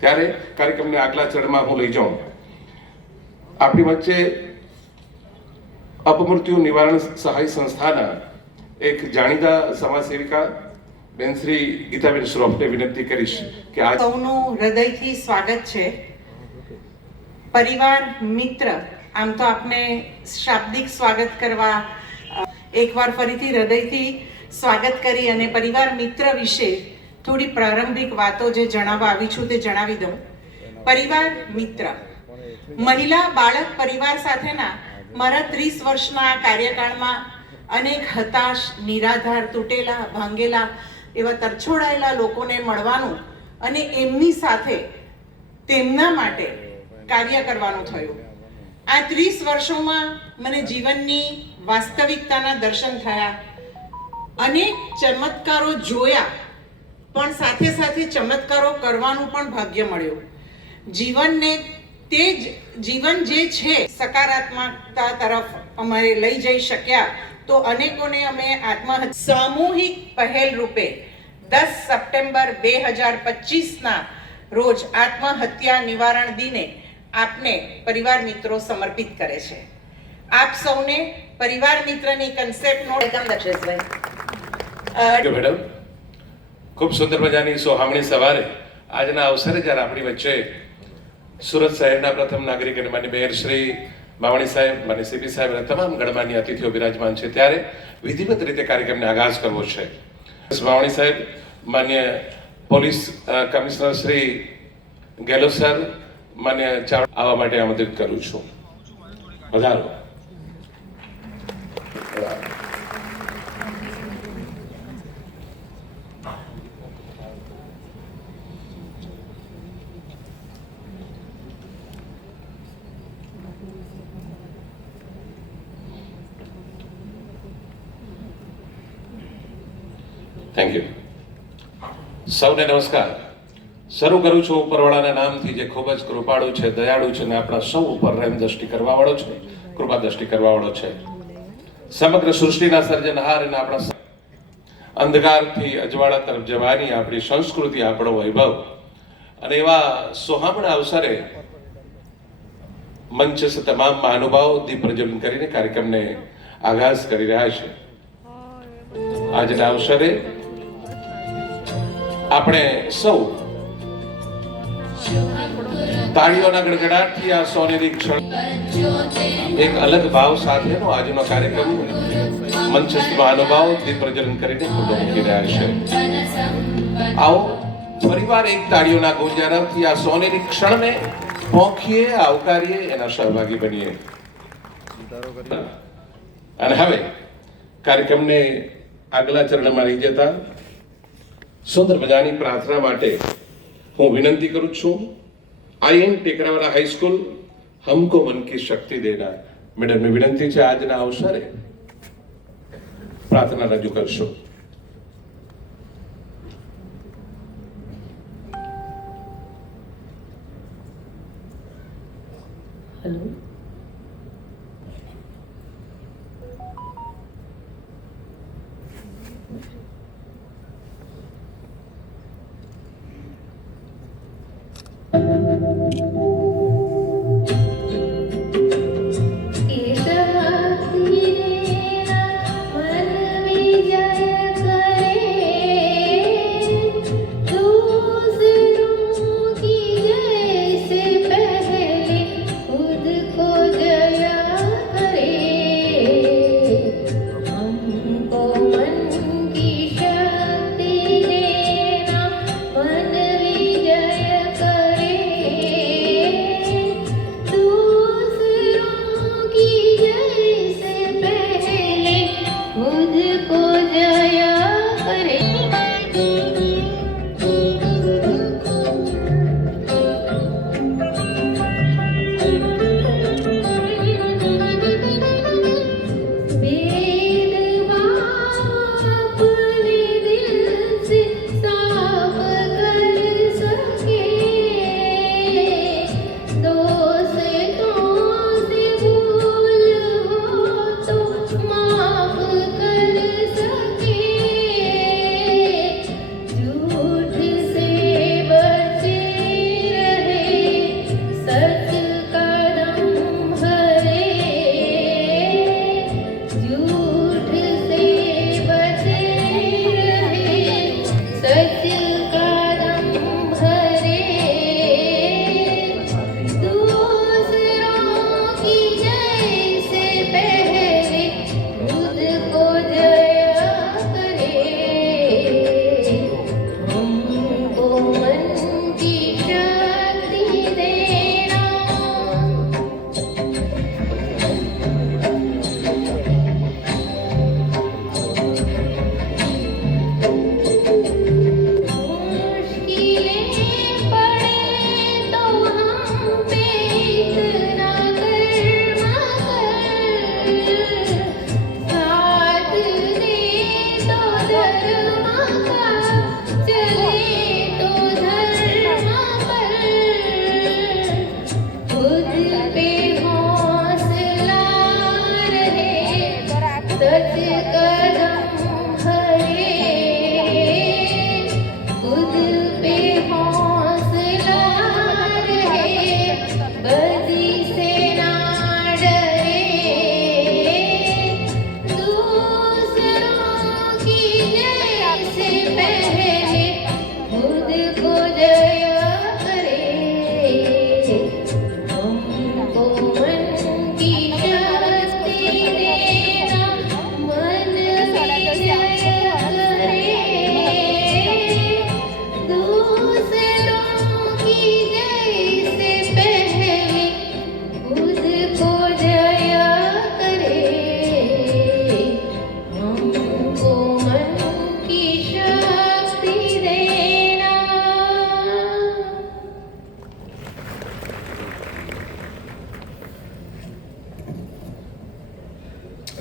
ત્યારે કાર્યક્રમને આગલા ચરણમાં હું લઈ જાઉં. આપણી વચ્ચે અપમૃત્યુ નિવારણ સહાય સંસ્થાના એક જાણીતા સમાજસેવિકા બેન શ્રી ગીતાબેન શ્રોફને વિનંતી કરીશ કે આ સૌનું હૃદયથી સ્વાગત છે. પરિવાર મિત્ર, આમ તો આપને શાબ્દિક સ્વાગત કરવા એકવાર ફરીથી હૃદયથી સ્વાગત કરી અને પરિવાર મિત્ર વિશે થોડી પ્રારંભિક વાતો જે જણાવવા આવી છું તે જણાવી દઉં. પરિવાર મિત્ર, મહિલા બાળક પરિવાર સાથેના મારા 30 વર્ષના કાર્યકાળમાં અનેક હતાશ, નિરાધાર, તૂટેલા, ભાંગેલા એવા તરછોડાયેલા લોકોને મળવાનું અને એમની સાથે તેમના માટે કાર્ય કરવાનું થયું. આ 30 વર્ષોમાં મને જીવનની વાસ્તવિકતાના દર્શન થયા, અનેક ચમત્કારો જોયા, પણ સાથે સાથે ચમત્કારો કરવાનું પણ ભાગ્ય મળ્યું. જીવન જે છે સકારાત્મકતા તરફ અમારે લઈ જઈ શક્યા તો અનેકોને અમે સામૂહિક પહેલ રૂપે 10 સપ્ટેમ્બર 2025ના રોજ આત્મહત્યા નિવારણ દિને આપને પરિવાર મિત્રો સમર્પિત કરે છે. આપ સૌને પરિવાર મિત્રની કન્સેપ્ટનો મેડમ, ખૂબ સુંદર મજાની સોહામણી સવારે આજના અવસરે જ્યારે આપણી વચ્ચે સુરત શહેરના પ્રથમ નાગરિક અને માન્ય મેયર શ્રી માવણી સાહેબ, માન્ય સીપી સાહેબ અને તમામ ગણમાન્ય અતિથિઓ બિરાજમાન છે, ત્યારે વિધિવત રીતે કાર્યક્રમને આગાજ કરવો છે. માવણી સાહેબ, માન્ય police commissioner Shri Gehlot sir, માન્ય આવવા માટે આમંત્રિત કરું છું. વધારો. Thank you. સૌને નમસ્કાર. શરૂ કરું છું ઉપરવાળાના નામથી, જે ખૂબ જ કૃપાળુ છે, દયાળુ છે અને આપણા સૌ ઉપર રહેમ દ્રષ્ટિ કરવાવાળો છે, કૃપા દ્રષ્ટિ કરવાવાળો છે. સમગ્ર સૃષ્ટિના સર્જનહાર અને આપણા અંધકારથી અજવાળા તરફ જવાની આપણી સંસ્કૃતિ, આપણો વૈભવ અને એવા સોહામણા અવસરે મંચ તમામ મહાનુભાવો દીપ પ્રજ્વલન કરીને કાર્યક્રમને આગાજ કરી રહ્યા છે. આજના અવસરે આપણે સૌ તાળીઓના ગડગડાટથી આ સોનેરી ક્ષણ, એક અલગ ભાવ સાથેનો આજનો કાર્યક્રમ મંચસ્થ મહાનુભાવો દીપ પ્રજ્વલન કરીને ખુલ્લો મૂકી રહ્યા છે. આવો ફરીવાર એક તાળીઓના ગુંજારવથી આ સોનેરી ક્ષણને પોંખીએ, આવકારીએ, એના સહભાગી બનીએ. અને હવે કાર્યક્રમને આગલા ચરણમાં લઈ જતા સુંદર મજાની પ્રાર્થના માટે હું વિનંતી કરું છું. IN ટેકરાવાલા હાઈસ્કૂલ હમકો મન કી શક્તિ દેના મેડમની વિનંતી છે આજના અવસરે પ્રાર્થના રજૂ કરશો. હેલો. खुद को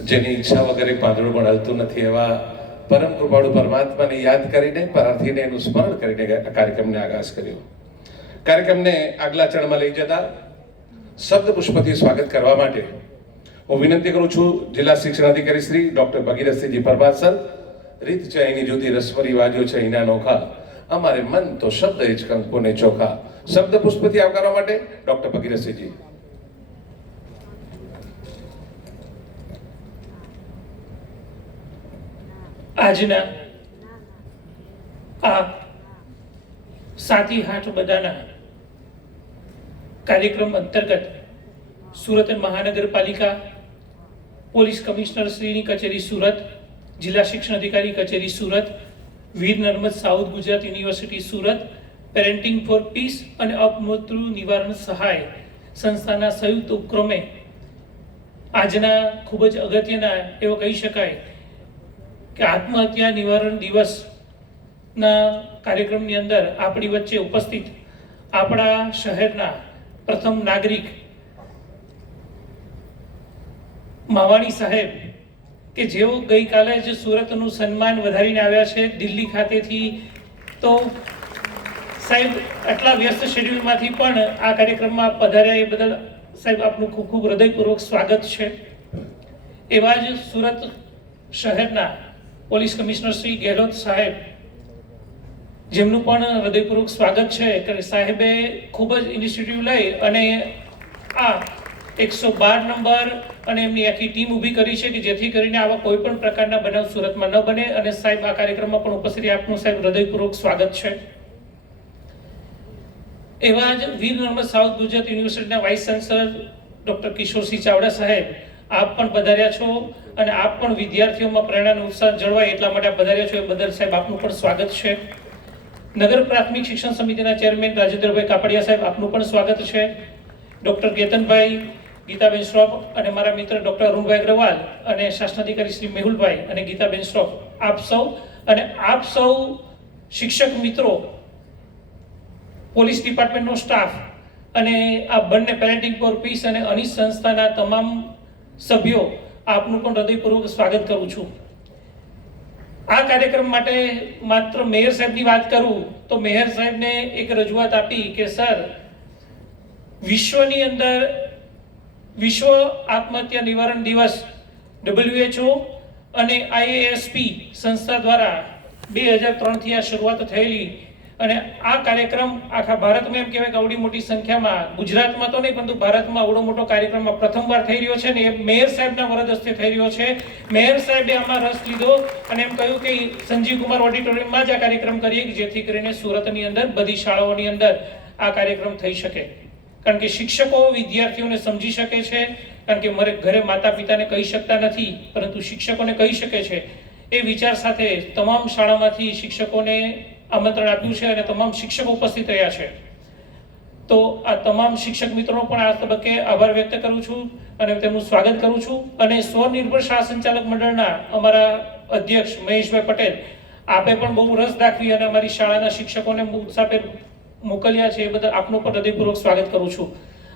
જેની ઈચ્છા વગર એક પાંદડું પણ હલતું નથી એવા પરમ કૃપાળુ પરમાત્માને યાદ કરીને પ્રાર્થીને એનું સ્મરણ કરીને આ કાર્યક્રમને આગાજ કર્યો. કાર્યક્રમને આગલા ચરણમાં લઈ જતા શબ્દ પુષ્પથી સ્વાગત કરવા માટે હું વિનંતી કરું છું જિલ્લા શિક્ષણ અધિકારી શ્રી ડોક્ટર ભગીરથસિંહજી પરમાર સર. રીત છે એની જુદી, રસભરી વાજો છે એના નોખા, અમારે મન તો શબ્દ જ કંકોને ચોખા. શબ્દ પુષ્પથી આવકારવા માટે ડોક્ટર ભગીરથસિંહજી. આજના આ સાથી હાથ બધાના કાર્યક્રમ અંતર્ગત સુરત મહાનગરપાલિકા, પોલીસ કમિશનર શ્રીની કચેરી સુરત, જિલ્લા શિક્ષણ અધિકારી કચેરી Surat, Veer Narmad south Gujarat University Surat, parenting for peace અને અપમૃત્યુ નિવારણ સહાય સંસ્થાના સંયુક્ત ઉપક્રમે આજના ખૂબ જ અગત્યના એવો કહી શકાય કે આત્મહત્યા નિવારણ દિવસના કાર્યક્રમની અંદર આપણી વચ્ચે ઉપસ્થિત આપણા શહેરના પ્રથમ નાગરિક માવાણી સાહેબ કે જેઓ ગઈકાલે જ સુરતનું સન્માન વધારીને આવ્યા છે દિલ્હી ખાતેથી. તો સાહેબ આટલા વ્યસ્ત શેડ્યુલમાંથી પણ આ કાર્યક્રમમાં પધાર્યા એ બદલ સાહેબ આપનું ખૂબ ખૂબ હૃદયપૂર્વક સ્વાગત છે. એવા જ સુરત શહેરના પોલીસ કમિશનર શ્રી ગેહલોત સાહેબ, જેમનું પણ હૃદયપૂર્વક સ્વાગત છે કે સાહેબે ખૂબ જ ઇનિશિયેટિવ લઈ અને આ 112 નંબર અને એમની આખી ટીમ ઊભી કરી છે કે જેથી કરીને આવા કોઈ પણ પ્રકારના બનાવ સુરતમાં ન બને. અને સાહેબ આ કાર્યક્રમમાં પણ ઉપસ્થિત આપનું સાહેબ હૃદયપૂર્વક સ્વાગત છે. એવા જ વીર નર્મદ સાઉથ ગુજરાત યુનિવર્સિટીના vice chancellor doctor Kishorsinh Chavda સાહેબ, આપ પણ પધાર્યા છો અને આપ પણ વિદ્યાર્થીઓમાં પ્રેરણાનો ઉત્સાહ જળવાય એટલા માટે પધાર્યા છો. એ બદલ સાહેબ આપનું પણ સ્વાગત છે. નગર પ્રાથમિક શિક્ષણ સમિતિના ચેરમેન રાજેન્દ્રભાઈ કાપડિયા સાહેબ, આપનું પણ સ્વાગત છે. ડોક્ટર કેતનભાઈ, ગીતાબેન શ્રોફ અને મારા મિત્ર ડોક્ટર અરુણભાઈ અગ્રવાલ અને શાસનાધિકારી શ્રી મેહુલભાઈ અને ગીતાબેન શ્રોફ, આપ સૌ શિક્ષક મિત્રો, પોલીસ ડિપાર્ટમેન્ટનો સ્ટાફ અને આ બંને પેરેન્ટિંગ ફોર પીસ અને અનિસ સંસ્થાના તમામ સભ્યો, આપનું પણ હૃદયપૂર્વક સ્વાગત કરું છું. આ કાર્યક્રમ માટે માત્ર મેયર સાહેબની વાત કરું તો મેયર સાહેબને એક રજૂઆત આપી કે સર, વિશ્વની અંદર વિશ્વ આત્મહત્યા નિવારણ દિવસ WHO અને IASP સંસ્થા દ્વારા 2003થી આ શરૂઆત થયેલી અને આ કાર્યક્રમ આખા ભારતમાં એમ કહેવાય કે આવડી મોટી સંખ્યામાં, ગુજરાતમાં તો નહીં પરંતુ ભારતમાં આવડો મોટો કાર્યક્રમ પ્રથમવાર થઈ રહ્યો છે ને એ મેયર સાહેબના વરદ હસ્તે થઈ રહ્યો છે. મેયર સાહેબે આમાં રસ લીધો અને એમ કહ્યું કે સંજીવ કુમાર ઓડિટોરિયમમાં જ આ કાર્યક્રમ કરીએ જેથી કરીને સુરતની અંદર બધી શાળાઓની અંદર આ કાર્યક્રમ થઈ શકે. કારણ કે શિક્ષકો વિદ્યાર્થીઓને સમજી શકે છે, કારણ કે મારે ઘરે માતા પિતાને કહી શકતા નથી પરંતુ શિક્ષકોને કહી શકે છે. એ વિચાર સાથે તમામ શાળામાંથી શિક્ષકોને આમંત્રણ આપ્યું છે અને તમામ શિક્ષકો ઉપસ્થિત રહ્યા છે. તો આ તમામ શિક્ષક મિત્રોનો પણ આ તબક્કે આભાર વ્યક્ત કરું છું અને તેમનું સ્વાગત કરું છું. અને સ્વનિર્ભર શાળા સંચાલક મંડળના અમારા અધ્યક્ષ મહેશભાઈ પટેલ, આપે પણ બહુ રસ દાખવી અને અમારી શાળાના શિક્ષકોને ઉત્સાહભેર મોકલ્યા છે. એ બદલ આપનું પણ હૃદયપૂર્વક સ્વાગત કરું છું.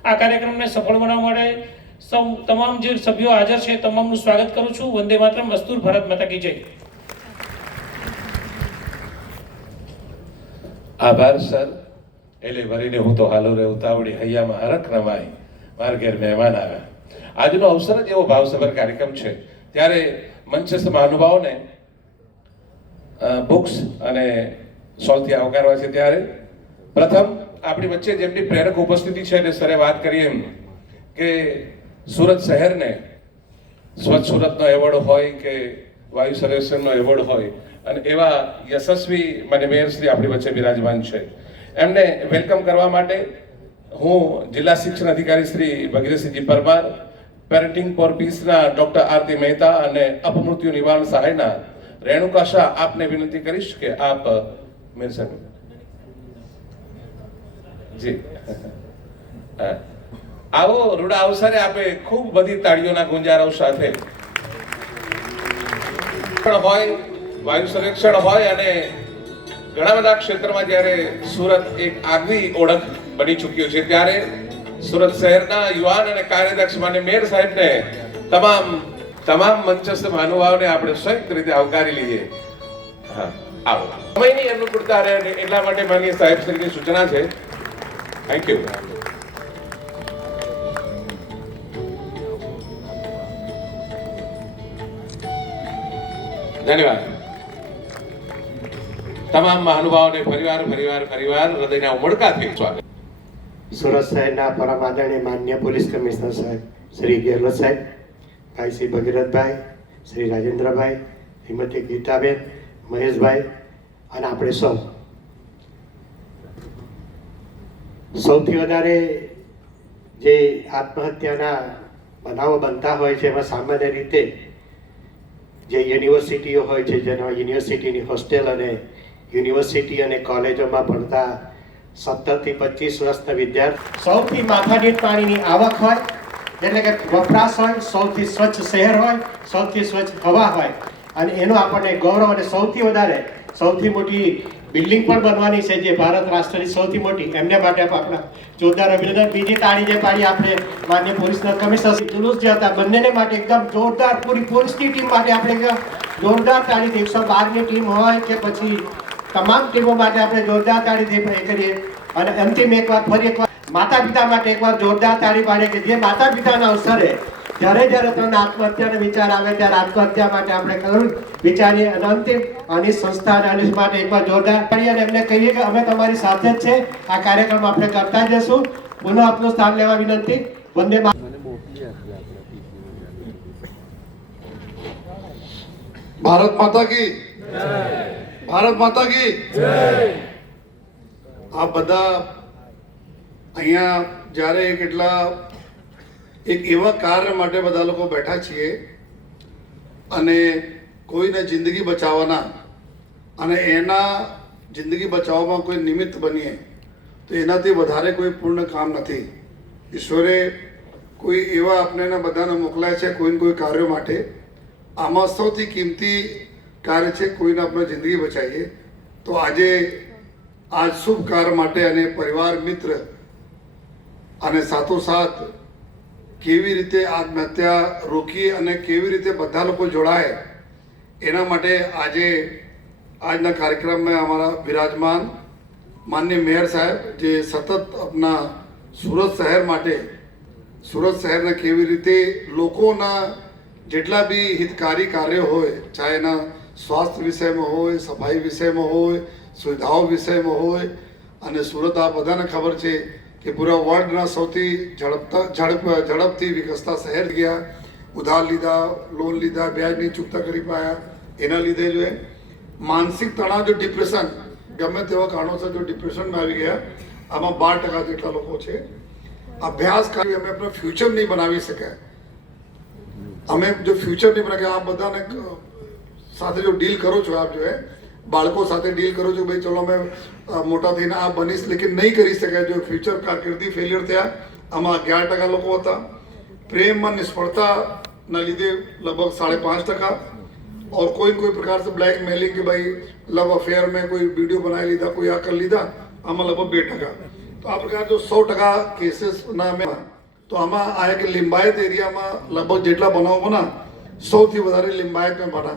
આ કાર્યક્રમને સફળ બનાવવા માટે સૌ તમામ જે સભ્યો હાજર છે તમામનું સ્વાગત કરું છું. વંદે માતરમ, મસ્તૂર, ભારત માતા કી જય. આભાર સર. એટલે ભરીને હું તો હાલો રે ઉતાવળી, હૈયામાં હરખ રમાય, માર ઘેર મહેમાન આવ્યા. આજનો અવસર જ એવો ભાવસભર કાર્યક્રમ છે ત્યારે મંચસ્થ મહાનુભાવોને બુક્સ અને સોલથી આવકારવા છે. ત્યારે પ્રથમ આપણી વચ્ચે જેમની પ્રેરક ઉપસ્થિતિ છે એટલે સરે વાત કરીએ એમ કે સુરત શહેરને સ્વચ્છ સુરતનો એવોર્ડ હોય કે વાયુ સર્વેક્ષણનો એવોર્ડ હોય અને એવા યશસ્વી મને મેયરશ્રી આપણી વચ્ચે બિરાજમાન છે. એમને વેલકમ કરવા માટે હું જિલ્લા શિક્ષણ અધિકારી શ્રી ભગીરથસિંહજી પરમાર, પેરેન્ટિંગ ફોર પીસના ડોક્ટર આરતી મહેતા અને અપમૃત્યુ નિવારણ સહાયના રેણુકા શાહ આપને વિનંતી કરીશ કે આપ મેયર સાહેબ જી આવો રૂડા અવસરે આપે ખૂબ બધી તાળીઓના ગુંજારવ સાથે હોય, વાયુ સર્વેક્ષણ હોય અને ઘણા બધા ક્ષેત્રમાં જ્યારે સુરત એક આગવી ઓળખ બની ચૂક્યો છે ત્યારે સુરત શહેરના યુવાન અને કાર્યદક્ષ માન્ય મેયર સાહેબને તમામ તમામ મંચસ્થ મહાનુભાવોને આપણે સંયુક્ત રીતે આવકારી લઈએ. હા, આવો. સમયની અનુકૂળતા રહે એટલા માટે માનનીય સાહેબ શ્રીની સૂચના છે. Thank you. ધન્યવાદ. તમામ મહાનુભાવોને ફરીવાર હૃદયના ઉમળકાથી સ્વાગત. સુરત શહેરના પરમ આદરણીય માન્ય પોલીસ કમિશનર સાહેબ શ્રી ગેહલોત સાહેબ, ભાઈ શ્રી ભગીરથભાઈ, શ્રી રાજેન્દ્રભાઈ, શ્રીમતી ગીતાબેન, મહેશભાઈ અને આપણે સૌથી વધારે જે આત્મહત્યાના બનાવો બનતા હોય છે એમાં સામાન્ય રીતે જે યુનિવર્સિટીઓ હોય છે, જેમાં યુનિવર્સિટીની હોસ્ટેલ અને યુનિવર્સિટી અને કોલેજોમાં ભણતા 17 થી 25 વર્ષના વિદ્યાર્થી સૌથી માથાદીઠ પાણીની આવક હોય, એટલે કે વપરાશ હોય, સૌથી સ્વચ્છ શહેર હોય, સૌથી સ્વચ્છ હવા હોય અને એનો આપણને ગૌરવ અને સૌથી વધારે સૌથી મોટી બિલ્ડિંગ પણ બનવાની છે જે ભારત રાષ્ટ્રની સૌથી મોટી, એમને માટે આપણા જોરદાર અભિનંદન. બીજી તાળી જે પાડી આપણે માન્ય પોલીસ કમિશનર જુલુસ જે હતા બંનેને માટે એકદમ જોરદાર, પૂરી પોલીસની ટીમ માટે આપણે જોરદાર તાળી, 112ની ટીમ હોય કે પછી તમામ ટીમો માટે આપણે જોરદાર તાળી કરીએ. અને અંતિમ એકવાર ફરી એકવાર માતા પિતા માટે એકવાર જોરદાર તાળી પાડીએ કે જે માતા પિતાના અવસરે જ્યારે તમને આત્મહત્યાનો વિચાર આવે ત્યારે આત્મહત્યા માટે આપણે કરું વિચારીએ અને અંતિમ આની સંસ્થા અને આની માટે એકવાર જોરદાર પાડીએ અને એમને કહીએ કે અમે તમારી સાથે જ છે. આ કાર્યક્રમ આપણે કરતા જશું. પુનઃ આપનું સ્થાન લેવા વિનંતી. વંદે ભારત માતા કી ભારત માતા કી આ બધા અહીંયા જ્યારે એક એવા કાર્ય માટે બધા લોકો બેઠા છીએ અને કોઈને જિંદગી બચાવવાના અને એના જિંદગી બચાવવામાં કોઈ નિમિત્ત બનીએ તો એનાથી વધારે કોઈ પૂર્ણ કામ નથી. ઈશ્વરે કોઈ એવા આપણે બધાને મોકલ્યા છે કોઈને કોઈ કાર્યો માટે. આમાં સૌથી કિંમતી કાર્ય છે કોઈને આપણે જિંદગી બચાવીએ. તો આજે આ શુભ કાર્ય માટે અને પરિવાર મિત્ર અને સાથોસાથ કેવી રીતે આત્મહત્યા રોકીએ અને કેવી રીતે બધા લોકો જોડાય એના માટે આજે આજના કાર્યક્રમમાં અમારા વિરાજમાન માનનીય મેયર સાહેબ જે સતત આપણા સુરત શહેર માટે સુરત શહેરને કેવી રીતે લોકોના જેટલા બી હિતકારી કાર્યો હોય, ચાહે એના સ્વાસ્થ્ય વિષયમાં હોય, સફાઈ વિષયમાં હોય, સુવિધાઓ વિષયમાં હોય અને સુરત આ બધાને ખબર છે કે પૂરા વર્લ્ડના સૌથી ઝડપથી વિકસતા શહેર ગયા. ઉધાર લીધા, લોન લીધા, વ્યાજ નહીં ચૂકતા કરી પાયા. એના લીધે જો માનસિક તણાવ, જો ડિપ્રેશન, ગમે તેવા કારણોસર જો ડિપ્રેશનમાં આવી ગયા, આમાં 12% જેટલા લોકો છે. અભ્યાસ કરી અમે આપણો ફ્યુચર નહીં બનાવી શક્યા. અમે જો ફ્યુચર નહીં બનાવી, આ બધાને સાથે જો ડીલ કરો છો, આપ જો બાળકો સાથે ડીલ કરો છો, ભાઈ ચલો અમે મોટા થઈને આ બનીશ, લેકિન નહીં કરી શકાય. જો ફ્યુચર કારકિર્દી ફેલિયર થયા, આમાં 11% લોકો હતા. પ્રેમમાં નિષ્ફળતાના લીધે લગભગ 5.5%. और कोई प्रकार से ब्लैक मेलिंग के भाई लव अफेयर में कोई वीडियो बनाए लीधा, कोई आ कर लीधा, आमा लगभग 2%. तो आ प्रकार जो 100% केसेस ना में तो आमा आया कि लिंबायत एरिया में लगभग जेटला बनाव बना 100 थी વધારે लिंबायत में बना.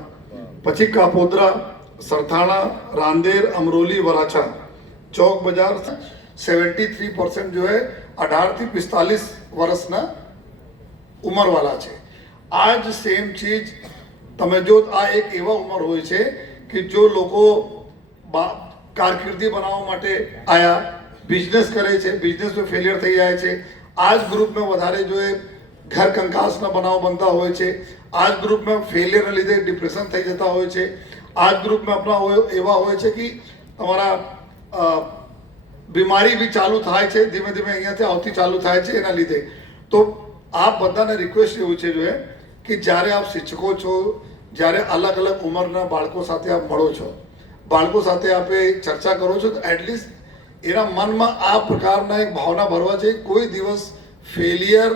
પછી કાપોદ્રા, સરથાણા, रांदेर, अमरोली, वराछा, चौक बाजार 73% जो है 18 થી 45 વર્ષના ઉંમર વાળા છે. આજ સેમ ચીજ તમે જો આ એક એવા ઉંમર હોય છે કે જો લોકો કારકિર્દી બનાવવા માટે આયા, બિઝનેસ કરે છે, બિઝનેસમાં ફેલિયર થઈ જાય છે. આ જ ગ્રુપમાં વધારે જો એ ઘર કંકાસના બનાવ બનતા હોય છે. આ જ ગ્રુપમાં ફેલિયરને લીધે ડિપ્રેશન થઈ જતા હોય છે. આ જ ગ્રુપમાં આપણા એવા હોય છે કે તમારા બીમારી બી ચાલુ થાય છે, ધીમે ધીમે અહીંયાથી આવતી ચાલુ થાય છે એના લીધે. તો આ બધાને રિક્વેસ્ટ એવું છે જો કે જ્યારે આપ શિક્ષકો છો, જ્યારે અલગ અલગ ઉંમરના બાળકો સાથે આપ મળો છો, બાળકો સાથે આપે ચર્ચા કરો છો, તો એટલીસ્ટ એના મનમાં આ પ્રકારના એક ભાવના ભરવા છે. કોઈ દિવસ ફેલિયર,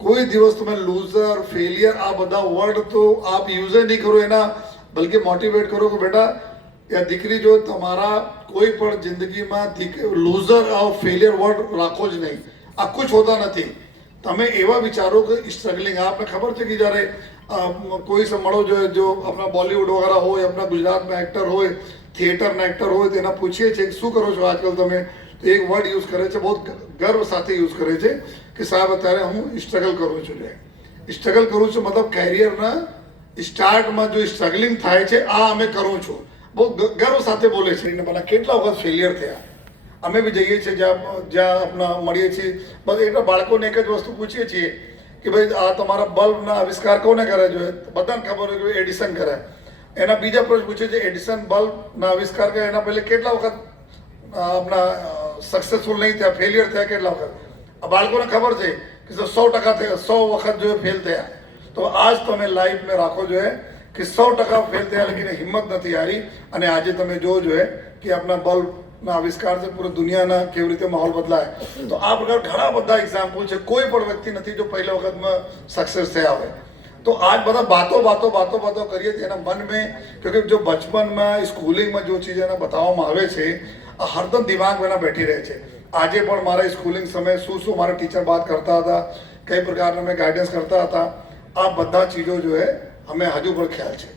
કોઈ દિવસ તમે લૂઝર, ફેલિયર આ બધા વર્ડ તો આપ યુઝ નહીં કરો એના, બલકે મોટિવેટ કરો કે બેટા યા દીકરી જો તમારા કોઈ પણ જિંદગીમાં લૂઝર और ફેલિયર વર્ડ રાખો જ નહીં. આ કુછ હોતા નથી. તમે એવા વિચારો કે સ્ટ્રગલિંગ, આપને ખબર છે કે જ્યારે કોઈ સે મળો જો આપણા બોલિવૂડ વગેરે હોય, આપણા ગુજરાતમાં એક્ટર હોય, થિયેટરના એક્ટર હોય, તો એના પૂછીએ છીએ કે શું કરો છો આજકાલ તમે, તો એક વર્ડ યુઝ કરે છે, બહુ ગર્વ સાથે યુઝ કરે છે કે સાહેબ અત્યારે હું સ્ટ્રગલ કરું છું. સ્ટ્રગલ કરું છું મતલબ કેરિયરના સ્ટાર્ટમાં જો સ્ટ્રગલિંગ થાય છે આ અમે કરું છું, બહુ ગર્વ સાથે બોલે છે. એને મને કેટલા વખત ફેલિયર થયા, અમે બી જઈએ છીએ જ્યાં આપણા મળીએ છીએ, બસ એટલા બાળકોને એક જ વસ્તુ પૂછીએ છીએ કે ભાઈ આ તમારા બલ્બના આવિષ્કાર કોને કરે જોઈએ, બધાને ખબર હોય કે એડિસન કરે. એના બીજા પ્રશ્ન પૂછે છે એડિસન બલ્બના આવિષ્કાર કરે એના પહેલે કેટલા વખત આપણા સક્સેસફુલ નહીં થયા, ફેલિયર થયા કેટલા વખત. આ બાળકોને ખબર છે કે 100% થયા, 100 વખત જો ફેલ થયા. તો આજ તમે લાઈફ મેં રાખો જોઈએ કે 100% ફેલ થયા લેકિન હિંમત નથી હારી, અને આજે તમે જો જોઈએ કે આપણા બલ્બના આવિષ્કાર છે પૂરી દુનિયાના કેવી રીતે માહોલ બદલાય. તો આ પ્રકાર ઘણા બધા એક્ઝામ્પલ છે, કોઈ પણ વ્યક્તિ નથી જો પહેલા વખતમાં સક્સેસ થયા હોય. તો આજ બધા बातों કરીએ તો એના મન में, क्योंकि जो बचपन में स्कूलिंग में जो चीज़ें बतावવામાં આવે છે આ હરદમ દિમાગ में बैठी રહે છે. આજે પણ મારા સ્કૂલિંગ સમયે શું મારા ટીચર બાત કરતા હતા, કઈ પ્રકારના મેં ગાઈડન્સ કરતા હતા, આ બધા ચીજો જો હે અમે હજુ પણ ખ્યાલ છે.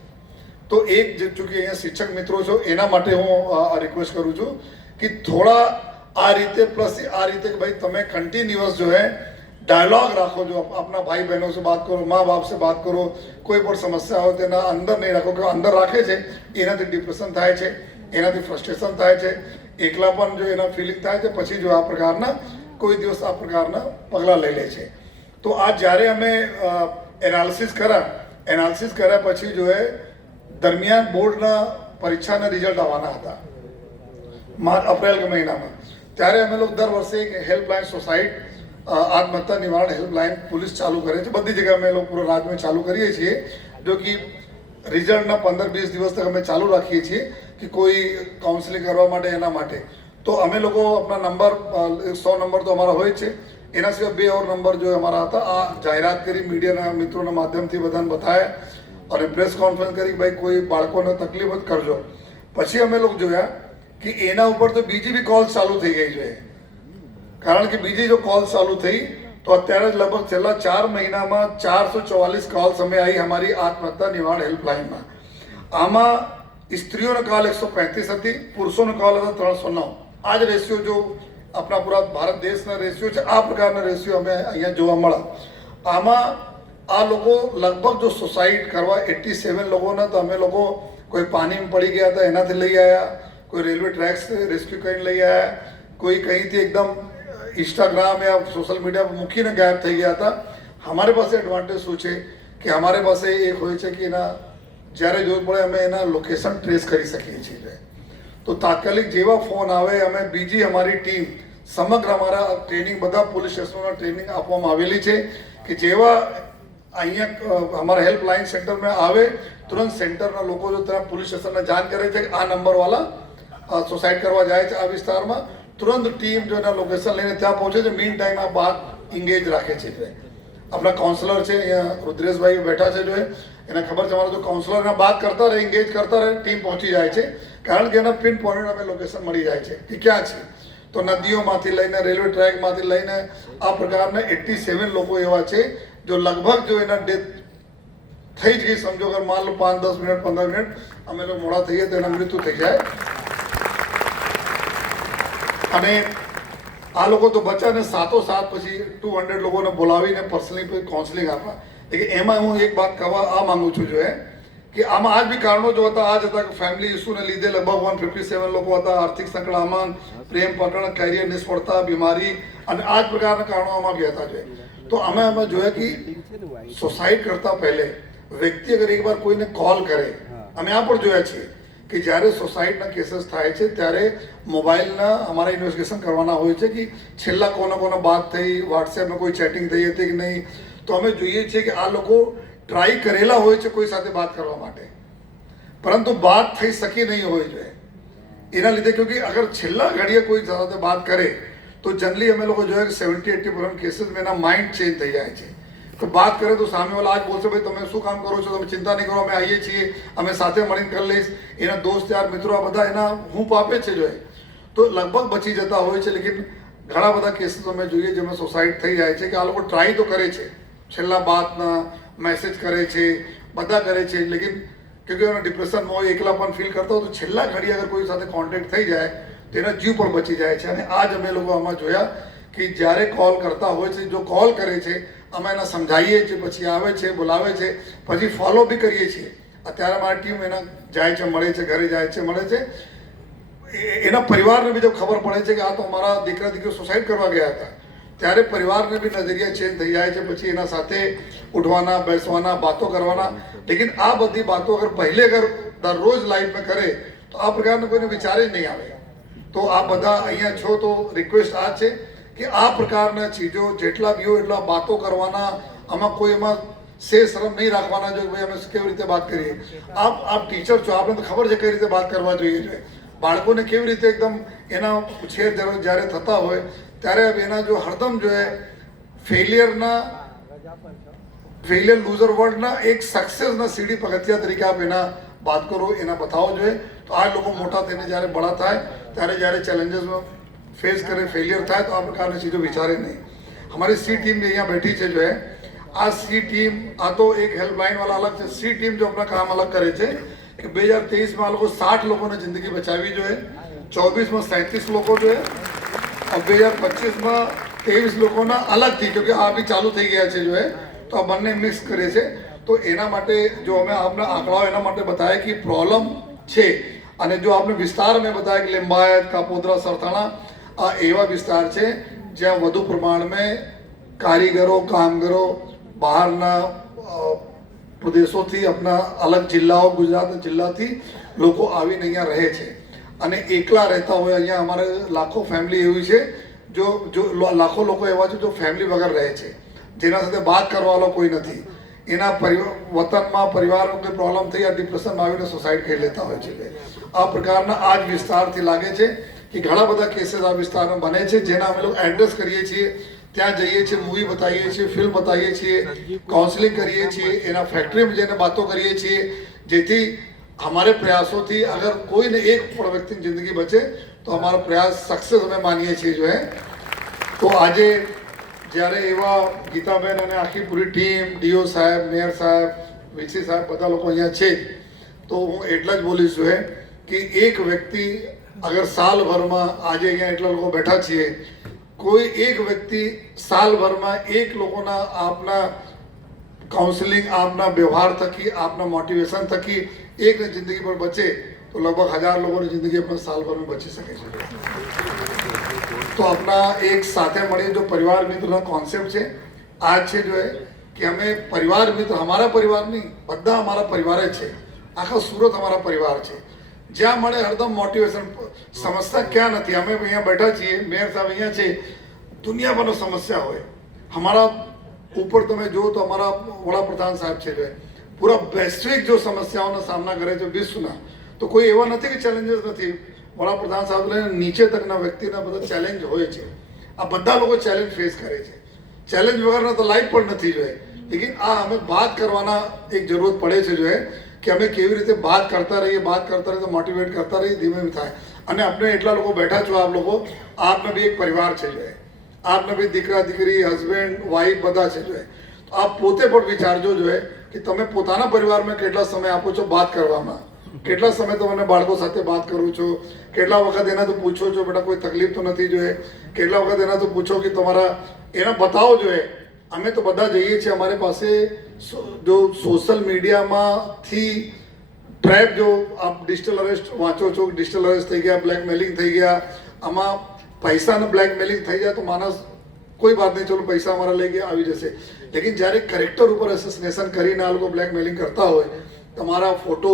તો એક ચૂંકि અહીંયા શિક્ષક મિત્રો છો એના માટે હું રિક્વેસ્ટ કરું છું કે થોડા આ રીતે પ્લસ આ રીતે કે ભાઈ તમે કન્ટિન્યુઅસ જો હે डायलॉग રાખો, જો अपना भाई बहनों से बात करो, माँ बाप से बात करो, કોઈ પણ સમસ્યા હોય તેના અંદર નહીં રાખો, કે અંદર રાખે છે એનાથી ડિપ્રેશન થાય છે, એનાથી ફ્રસ્ટ્રેશન થાય છે, એકલા પણ જો એના ફિલિંગ થાય છે, પછી જો આ પ્રકારના કોઈ દિવસ આ પ્રકારના પગલાં લઈ લે છે. તો આ જ્યારે અમે એનાલિસિસ કર્યા પછી જો એ દરમિયાન બોર્ડના પરીક્ષાના રિઝલ્ટ આવવાના હતા એપ્રિલ મહિનામાં, ત્યારે અમે લોકો દર વર્ષે એક હેલ્પલાઇન સોસાઇટી આત્મહત્યા નિવારણ હેલ્પલાઇન પોલીસ ચાલુ કરે છે, બધી જગ્યાએ અમે લોકો પૂરા રાજ્યમાં ચાલુ કરીએ છીએ. જો કે રિઝલ્ટના 15-20 દિવસ તક અમે ચાલુ રાખીએ છીએ કે કોઈ કાઉન્સિલિંગ કરવા માટે એના માટે. તો અમે લોકો આપણા નંબર 100 નંબર તો અમારા હોય જ છે, એના સિવાય 2 ઓર નંબર જો અમારા હતા. આ જાહેરાત કરી મીડિયાના મિત્રોના માધ્યમથી બધાને બતાવ્યા અને પ્રેસ કોન્ફરન્સ કરી ભાઈ કોઈ બાળકોને તકલીફ જ કરજો. પછી અમે લોકો જોયા કે એના ઉપર તો બીજી બી કોલ્સ ચાલુ થઈ ગઈ છે, કારણ કે બીજી જો કોલ ચાલુ થઈ તો અત્યારે જ લગભગ છેલ્લા 4 મહિનામાં 444 કોલ્સ અમે આવી અમારી આત્મહત્યા નિવારણ હેલ્પલાઇનમાં. આમાં સ્ત્રીઓનો કોલ 135 હતી, પુરુષોનો કોલ હતો 309. આ જ રેશિયો જો આપણા પૂરા ભારત દેશના રેશિયો છે, આ પ્રકારના રેશિયો અમે અહીંયા જોવા મળે. આમાં આ લોકો લગભગ જો સુસાઇડ કરવા 87 લોકોના, તો અમે લોકો કોઈ પાણીમાં પડી ગયા હતા એનાથી લઈ આવ્યા, કોઈ રેલવે ટ્રેક્સ રેસ્ક્યુ કરીને લઈ આવ્યા, કોઈ કહીથી એકદમ इंस्टाग्राम या सोशल मीडिया पर મૂકીને ગાયબ થઈ ગયા હતા. हमारे પાસે એડવાન્ટેજ શું છે કે हमारे પાસે એક હોય છે કે એના જ્યારે જરૂર પડે અમે એના લોકેશન ટ્રેસ કરી શકીએ છીએ. તો તાત્કાલિક જેવા ફોન આવે અમે બીજી અમારી ટીમ સમગ્ર અમારા ટ્રેનિંગ બધા પોલીસ સ્ટેશનોના ટ્રેનિંગ આપવામાં આવેલી છે કે જેવા અહીંયા અમારા હેલ્પલાઇન સેન્ટરમાં આવે તુરંત સેન્ટરના લોકો જો ત્યાં પોલીસ સ્ટેશનને જાણ કરે છે કે આ નંબરવાળા સુસાઇડ કરવા જાય છે આ વિસ્તારમાં, तुरंत टीम जो है लोकेशन लेने ત્યાં પહોંચે છે. મીન ટાઈમ આ બાત એંગેજ રાખે છે. આપણા કાઉન્સલર છે અહીંયા રુદ્રેશભાઈ બેઠા છે, જો એને ખબર છે અમારા જો કાઉન્સલર એના બાત કરતા રહે, એંગેજ કરતા રહે, ટીમ પહોંચી જાય છે, કારણ કે એના પિન પોઈન્ટ અમે લોકેશન મળી જાય છે કે ક્યાં છે. તો નદીઓમાંથી લઈને રેલવે ટ્રેકમાંથી લઈને આ પ્રકારના 87 લોકો એવા છે જો લગભગ જો એના ડેથ થઈ જ ગઈ, સમજો અગર માન લો 5-10 મિનિટ 15 મિનિટ અમે લોકો મોડા થઈએ તો એના મૃત્યુ થઈ જાય. અને આ લોકો તો બચ્ચાને સાથોસાથ પછી 200 લોકોને બોલાવીને પર્સનલી કાઉન્સલિંગ આપવા. એમાં હું એક વાત કહેવા આ માંગુ છું જો કે આમાં આજ બી કારણો જો હતા, આજ હતા કે ફેમિલી ઇસ્યુને લીધે લગભગ 157 લોકો હતા, આર્થિક સંકળામણ, પ્રેમ પ્રકરણ, કરિયર નિષ્ફળતા, બીમારી અને આ જ પ્રકારના કારણો આમાં બી હતા. તો અમે જોયા કે સુસાઇડ કરતા પહેલે વ્યક્તિ અગર એકવાર કોઈને કોલ કરે, અમે આ પણ જોયા છીએ કે જ્યારે સુસાઇડના કેસીસ થાય છે ત્યારે મોબાઈલના અમારા ઇન્વેસ્ટિગેશન કરવાના હોય છે કે છેલ્લા કોનો બાત થઈ, વોટ્સએપમાં કોઈ ચેટિંગ થઈ હતી કે નહીં. તો અમે જોઈએ છીએ કે આ લોકો ટ્રાય કરેલા હોય છે કોઈ સાથે બાત કરવા માટે, પરંતુ બાત થઈ શકી નહીં હોય જોઈએ એના લીધે. ક્યોંકि અગર છેલ્લા ઘડીએ કોઈ સાથે બાત કરે તો જનરલી અમે લોકો જોયા કે 70-80% કેસીસમાં એના માઇન્ડ ચેન્જ થઈ જાય છે. તો બાત કરે તો સામેવાળા આજ બોલશે ભાઈ તમે શું કામ કરો છો, તમે ચિંતા નહીં કરો, અમે આવીએ છીએ, અમે સાથે મળીને કરી લઈશ. એના દોસ્ત યાર મિત્રો આ બધા એના હૂંફ આપે છે જોઈએ, તો લગભગ બચી જતા હોય છે. લેકિન ઘણા બધા કેસીસ અમે જોઈએ જેમાં સુસાઇડ થઈ જાય છે કે આ લોકો ટ્રાય તો કરે છે છેલ્લા બાતના મેસેજ કરે છે, બધા કરે છે, લેકિન ક્યોંકि એનો ડિપ્રેશનમાં હોય, એકલા પણ ફીલ કરતા હોય, તો છેલ્લા ઘડી અગર કોઈ સાથે કોન્ટેક્ટ થઈ જાય તો એના જીવ પણ બચી જાય છે. અને આજ અમે લોકો આમાં જોયા કે જ્યારે કોલ કરતા હોય છે, જો કોલ કરે છે અમે એને સમજાવીએ છીએ, પછી આવે છે, બોલાવે છે, પછી ફોલો બી કરીએ છીએ. અત્યારે મારી ટીમ એના જાય છે, મળે છે, ઘરે જાય છે, મળે છે. એના પરિવારને બી જો ખબર પડે છે કે આ તો અમારા દીકરા દીકરી સુસાઇડ કરવા ગયા હતા, ત્યારે પરિવારને બી નજરિયા ચેન્જ થઈ જાય છે. પછી એના સાથે ઉઠવાના, બેસવાના, બાતો કરવાના. લેકિન આ બધી બાતો અગર પહેલે અગર દરરોજ લાઈફમાં કરે તો આ પ્રકારનો કોઈને વિચાર જ નહીં આવે. તો આ બધા અહીંયા છો તો રિક્વેસ્ટ આ છે કે આ પ્રકારના ચીજો જેટલા બી હોય એટલા બાતો કરવાના. આમાં કોઈ એમાં શરમ નહીં રાખવાના જો ભાઈ અમે કેવી રીતે વાત કરીએ. આપ ટીચર છો, આપણે તો ખબર છે કઈ રીતે વાત કરવા જોઈએ. બાળકોને કેવી રીતે એકદમ એના ઉછેર જ્યારે થતા હોય ત્યારે એના જો હરદમ જો ફેલિયર લૂઝર વર્લ્ડના એક સક્સેસના સીડી પગથિયા તરીકે આપ એના વાત કરો, એના બતાવો જોઈએ. તો આ લોકો મોટા થઈને જ્યારે બડા થાય ત્યારે જ્યારે ચેલેન્જીસમાં फेस करे, फेलियर થાય તો આ પ્રકારની ચીજો વિચારે નહીં. हमारी सी टीम जो यहाँ बैठी है जो है आ सी टीम आ तो एक हेल्पलाइन वाला अलग છે. सी टीम जो अपना काम अलग करे છે कि 2023 में आ लोगों 60 लोगों ने जिंदगी बचावी जो है, 24 में 37 लोगों जो है और 2025 में 23 लोगों ना अलग थी क्योंकि આ भी ચાલુ થઈ ગયા છે જો है તો આ બંને મિક્સ કરે છે. તો એના માટે જો અમે આપના આંકડાઓ એના માટે બતાવ્યા કે પ્રોબ્લેમ છે. અને જો આપને વિસ્તાર મેં બતાવ્યા કે લિંબાયત, કાપોદ્રા, સરથાણા આ એવા વિસ્તાર છે જ્યાં વધુ પ્રમાણમાં કારીગરો, કામગરો બહારના પ્રદેશોથી આપણા અલગ જિલ્લાઓ, ગુજરાતના જિલ્લાથી લોકો આવીને અહીંયા રહે છે અને એકલા રહેતા હોય. અહીંયા અમારે લાખો ફેમિલી એવી છે જો લાખો લોકો એવા છે જો ફેમિલી વગર રહે છે, જેના સાથે વાત કરવાનો કોઈ નથી. એના વતનમાં પરિવારનો કોઈ પ્રોબ્લેમ થઈ આ ડિપ્રેશનમાં આવીને સુસાઇડ કરી લેતા હોય છે. આ પ્રકારના આ જ વિસ્તારથી લાગે છે કે ઘણા બધા કેસીસ આ વિસ્તારમાં બને છે જેના અમે લોકો એડ્રેસ કરીએ છીએ. ત્યાં જઈએ છીએ, મૂવી બતાવીએ છીએ, ફિલ્મ બતાવીએ છીએ, કાઉન્સલિંગ કરીએ છીએ, એના ફેક્ટરીમાં જઈને બાતો કરીએ છીએ, જેથી हमारे प्रयासों अगर कोई ने एक व्यक्ति की जिंदगी बचे तो हमारा प्रयास सक्सेस में मानिए છીએ जो है. તો આજે જ્યારે એવા ગીતાબેન અને આખી પૂરી ટીમ, ડીઓ સાહેબ, મેયર સાહેબ, વીસી સાહેબ બધા લોકો અહીંયા છે તો હું એટલા જ બોલીશ જો કે એક વ્યક્તિ અગર સાલભરમાં આજે અહીંયા એટલા લોકો બેઠા છીએ, કોઈ એક વ્યક્તિ સાલભરમાં એક લોકોના આપના કાઉન્સલિંગ, આપના વ્યવહાર થકી, આપના મોટિવેશન થકી એકને જિંદગી પર બચે તો લગભગ 1000 લોકોની જિંદગી अपना साल भर में बची सके. तो अपना एक साथे મળીને जो परिवार मित्र कॉन्सेप्ट છે आज છે जो है कि हमें परिवार मित्र, हमारा परिवार नहीं, બધા हमारा परिवार જ છે. આખા સુરત हमारा परिवार છે. જ્યાં મળે હરદમ મોટિવેશન. સમસ્યા ક્યાં નથી, અમે અહીંયા બેઠા છીએ, મેયર સાહેબ અહીંયા છે, દુનિયાભરનો સમસ્યા હોય. हमारा ऊपर તમે જો તો हमारा વડાપ્રધાન સાહેબ છે जो पूरा वैश्विक जो समस्याओं सामना करे છે વિશ્વના, તો કોઈ એવા નથી કે ચેલેન્જીસ નથી. વડાપ્રધાન સાહેબ નીચે તકના વ્યક્તિના બધા ચેલેન્જ હોય છે. આ બધા લોકો ચેલેન્જ ફેસ કરે છે. ચેલેન્જ વગરના તો લાઈફ પણ નથી જોઈએ. લેકિન આ અમે વાત કરવાના એક જરૂરત પડે છે જો કે અમે કેવી રીતે વાત કરતા રહીએ તો મોટિવેટ કરતા રહીએ, ધીમે થાય. અને આપણે એટલા લોકો બેઠા છો, આપ લોકો, આપને બી એક પરિવાર છે જો આપને બી દીકરા દીકરી, હસબન્ડ, વાઈફ બધા છે જો. તો આપ પોતે પણ વિચારજો જો કે તમે પોતાના પરિવારમાં કેટલા સમય આપો છો વાત કરવામાં, કેટલા સમય તમે બાળકો સાથે વાત કરો છો, કેટલા વખત એના તો પૂછો છો બેટા કોઈ તકલીફ તો નથી જોઈએ, કેટલા વખત એના તો પૂછો કે તમારા એના બતાવો જોઈએ. અમે તો બધા જઈએ છીએ, અમારી પાસે જો સોશિયલ મીડિયામાંથી ટ્રેપ જો આપ ડિજિટલ અરેસ્ટ વાંચો છો, ડિજિટલ અરેસ્ટ થઈ ગયા, બ્લેકમેલિંગ થઈ ગયા, આમાં પૈસાનું બ્લેકમેલિંગ થઈ જાય તો માણસ કોઈ વાત નહીં, ચલો પૈસા અમારા લઈ ગયા આવી જશે. લેકિન જ્યારે કરેક્ટર ઉપર એસેસિનેશન કરીને આ લોકો બ્લેકમેલિંગ કરતા હોય, તમારા ફોટો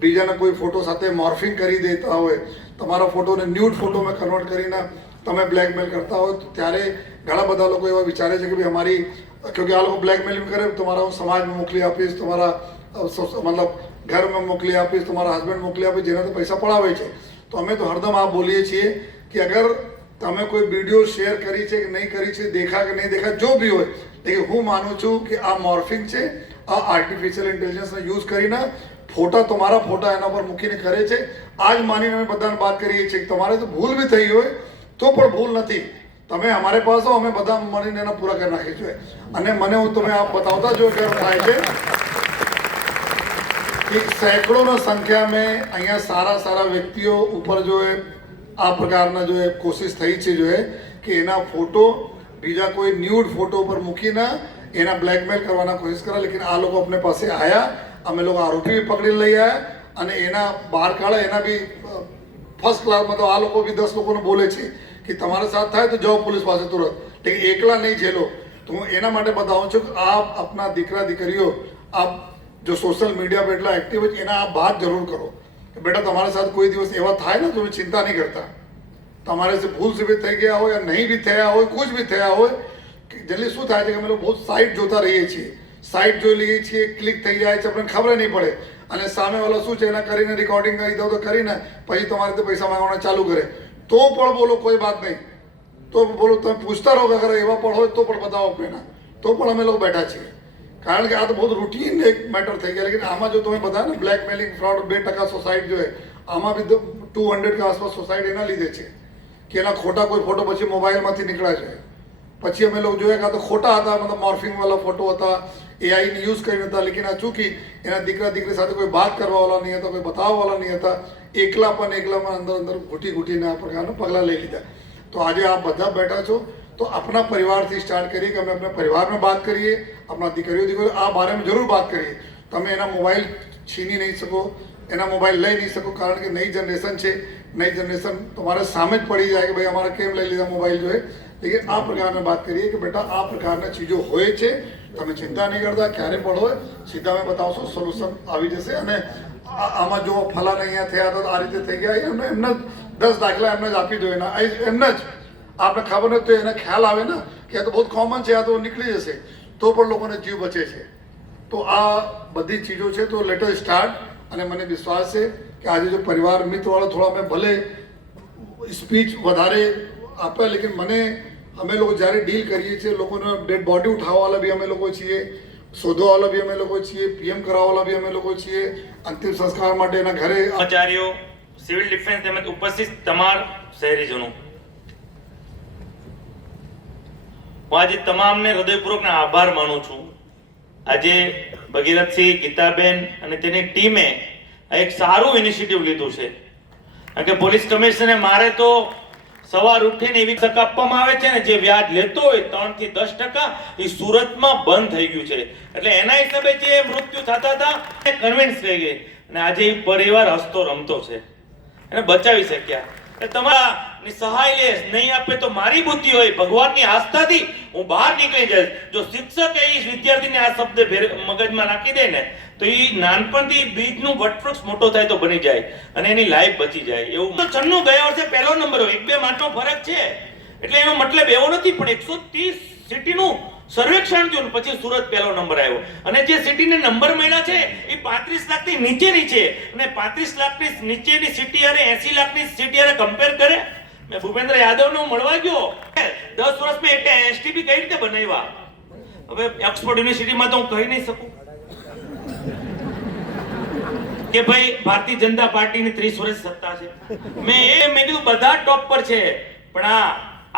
બીજાના કોઈ ફોટો સાથે મોર્ફિંગ કરી દેતા હોય, તમારા ફોટોને ન્યૂડ ફોટોમાં કન્વર્ટ કરીને તમે બ્લેકમેલ કરતા હોય, તો ત્યારે ઘણા બધા લોકો એવા વિચારે છે કે ભાઈ અમારી, ક્યોંકि આ લોકો બ્લેકમેલિંગ કરે તમારા હું સમાજમાં મોકલી આપીશ, તમારા મતલબ ઘરમાં મોકલી આપીશ, તમારા હસબન્ડ મોકલી આપીશ, જેનાથી પૈસા પડાવે છે. તો અમે તો હરદમ આ બોલીએ છીએ કે અગર તમે કોઈ વિડીયો શેર કરી છે કે નહીં કરી છે, દેખા કે નહીં દેખા, જો બી હોય, લેકિન હું માનું છું કે આ મોર્ફિંગ છે, આ આર્ટિફિશિયલ ઇન્ટેલિજન્સનો યુઝ કરીને ફોટા, તમારા ફોટા એના પર મૂકીને કરે છે. આ જ માનીને અમે બધાને વાત કરીએ છીએ કે તમારે તો ભૂલ બી થઈ હોય તો પણ ભૂલ નથી, તમે અમારે પાસ આવો, અમે બધા મળીને એના પૂરા કરી નાખીએ છીએ. અને મને હું તમે આ બતાવતા જો કે થાય છે કે સેંકડોની સંખ્યા में અહીંયા સારા સારા વ્યક્તિઓ ઉપર જો એ આ પ્રકારના જો એ કોશિશ થઈ છે જો એ કે એના ફોટો બીજા કોઈ ન્યૂડ ફોટો પર મૂકીને એના બ્લેકમેલ કરવાના કોશિશ કરે. લેકિન આ લોકો अपने પાસે આયા, અમે લોકો આરોપી બી પકડી લઈ આવ્યા અને એના બહાર કાઢે. એના બી ફર્સ્ટ ક્લાસમાં તો આ લોકો બી 10 લોકોને બોલે છે કે તમારા સાથ થાય તો જાઓ પોલીસ પાસે તુરંત, લેકિન એકલા નહીં ઝેલો. તો હું એના માટે બતાવું છું કે આપ આપના દીકરા દીકરીઓ આપ जो सोशल मीडिया पे એટલા એક્ટિવ છે એના આપ બાત જરૂર કરો કે બેટા તમારા સાથ કોઈ દિવસ એવા થાય ને તો ચિંતા નહીં કરતા. તમારે से भूल से भी થઈ ગયા હોય નહીં બી થયા હોય, કુછ બી થયા હોય, કે જલ્દી શું થાય છે કે અમે લોકો બહુ સાઇટ જોતા રહીએ છીએ, સાઇટ જોઈ લઈએ છીએ, ક્લિક થઈ જાય છે, આપણને ખબર નહીં પડે. અને સામેવાળો શું છે એના કરીને રેકોર્ડિંગ કરી દો તો કરીને પછી તમારે તે પૈસા માંગવાના ચાલુ કરે. તો પણ બોલો કોઈ વાત નહીં, તો બોલો તમે પૂછતા રહો કે અગર એવા પણ હોય તો પણ બતાવો પેના, તો પણ અમે લોકો બેઠા છીએ. કારણ કે આ તો બહુ રૂટીન એક મેટર થઈ ગયા. લેકિન આમાં જો તમે બધા ને બ્લેકમેલિંગ ફ્રોડ 2% સોસાઇટી જો આમાં બી 200 કે આસપાસ સોસાઇટી એના લીધે છે કે એના ખોટા કોઈ ફોટો પછી મોબાઈલમાંથી નીકળ્યા છે. પછી અમે લોકો જોયા કે આ તો ખોટા હતા, મતલબ મોર્ફિંગવાળા ફોટો હતા, એઆઈને યુઝ કરીને હતા. લેકિન આ ચૂકી એના દીકરા દીકરી સાથે કોઈ વાત કરવાવાળા નહીં હતા, કોઈ બતાવવાવાળા નહીં હતા. એકલામાં અંદર ઘૂટીને આ પ્રકારના પગલાં લઈ લીધા. તો આજે આપ બધા બેઠા છો तो अपना परिवार થી स्टार्ट करिए कि हमें अपने परिवार में बात करिए, अपना દીકરીઓ આ बारे में जरूर बात करिए. તમે એના મોબાઈલ છીની નહીં શકો, એના મોબાઈલ લઈ નહીં શકો, કારણ કે નઈ જનરેશન છે. નઈ જનરેશન તમારે સામે જ પડી જાય કે ભાઈ અમારે કેમ લઈ લીધા મોબાઈલ જોઈએ. લેકિન આ પ્રકારની વાત કરીએ કે બેટા આ પ્રકારના ચીજો હોય છે, તમે ચિંતા નહીં કરતા, ક્યારે પણ હોય સીધા મેં બતાવશો, સોલ્યુશન આવી જશે. અને આમાં જો ફલાણા અહીંયા થયા હતા આ રીતે થઈ ગયા, એમને 10 દાખલા એમને જ આપી દો, એમને જ आपने खबर नहीं तो एना ख्याल आवे ना कि तो बहुत कॉमन છે, આ તો નીકળી જશે તો પણ લોકોને જીવ બચે છે. તો આ બધી ચીજો છે. તો લેટ અસ સ્ટાર્ટ. અને મને વિશ્વાસ છે કે આજે જો પરિવાર મિત્રવાળો થોડા મેં ભલે સ્પીચ વધારે આપે, લેકિન મને અમે લોકો જ્યારે ડીલ કરીએ છીએ લોકોને ડેડ બોડી ઉઠાવવાવાળા બી અમે લોકો છીએ, શોધવાવાળા બી અમે લોકો છીએ, પીએમ કરાવવાવાળા બી અમે લોકો છીએ, અંતિમ સંસ્કાર માટે એના ઘરે કર્મચારીઓ, સિવિલ ડિફેન્સ તેમજ ઉપસ્થિત તમામ શહેરીજનો, હું આજે તમામને હૃદયપૂર્વકનો આભાર માનું છું. આજે ભગીરથસિંહ, ગીતાબેન અને તેની ટીમે એક સારું ઇનિશિયેટિવ લીધું છે. કારણ કે પોલીસ કમિશનરે મારે તો સવાર ઉઠીને એવી તક આપવામાં આવે છે ને જે વ્યાજ લેતો હોય 3 થી 10% એ સુરતમાં બંધ થઈ ગયું છે. એટલે એના હિસાબે જે મૃત્યુ થતા હતા એ કન્વિન્સ થઈ ગઈ અને આજે એ પરિવાર હસતો રમતો છે, એને બચાવી શક્યા. તમારાની સહાય લે નહીં આપે તો મારી બુદ્ધિ હોય, ભગવાનની આસ્થાથી હું બહાર નીકળી જઈશ. જો શિક્ષક એ વિદ્યાર્થીને આ શબ્દ મગજમાં નાખી દે ને તો એ નાનપણથી બીજનું વટવૃક્ષ મોટો થાય તો બની જાય અને એની લાઈફ બચી જાય. એવું 96 ગયા વર્ષે પહેલો નંબર હોય, 1-2 માર્કનો ફરક છે. એટલે એનો મતલબ એવો નથી, પણ 130 સિટીનું સર્વેક્ષણ થયું પછી સુરત પહેલો નંબર આવ્યો. અને જે સિટીને નંબર મળ્યા છે એ 35 લાખથી નીચેની છે અને 35 લાખની નીચેની સિટી અને 80 લાખની સિટી અને કમ્પેર કરે. મેં ભૂપેન્દ્ર યાદવને મળવા ગયો, 10 વર્ષમાં એટલે એસટીપી કઈ રીતે બનાવ્યા. હવે ઓક્સફોર્ડ યુનિવર્સિટીમાં તો હું કહી નહીં શકું કે ભાઈ ભારતીય જનતા પાર્ટીની 30 વર્ષ સત્તા છે. મેં કીધું બધા ટોપ પર છે, પણ આ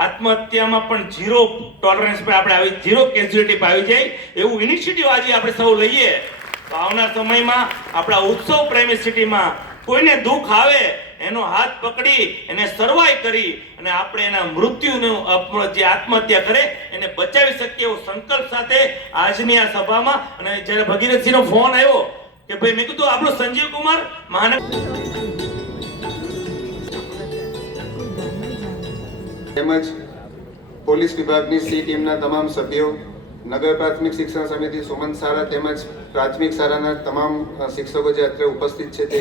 આત્મહત્યામાં પણ 0 ટોલરન્સ પર આપણે આવી, 0 કેઝ્યુઅલિટી પર આવી જાય એવું ઇનિશિયેટિવ આજે આપણે સૌ લઈએ તો આવનાર સમયમાં આપણા ઉત્સવ પ્રેમી સિટીમાં કોઈને દુઃખ આવે એનો હાથ પકડી એને સર્વાઈ કરી અને આપણે એના મૃત્યુનું જે આત્મહત્યા કરે એને બચાવી શકીએ એવો સંકલ્પ સાથે આજની આ સભામાં. અને જ્યારે ભગીરથસિંહનો ફોન આવ્યો કે ભાઈ, મેં કીધું આપણો સંજીવ કુમાર તેમજ પોલીસ વિભાગની સી ટીમના તમામ સભ્યો, નગર પ્રાથમિક શિક્ષણ સમિતિ સુમન શાળા તેમજ પ્રાથમિક શાળાના તમામ શિક્ષકો જે અત્રે ઉપસ્થિત છે તે,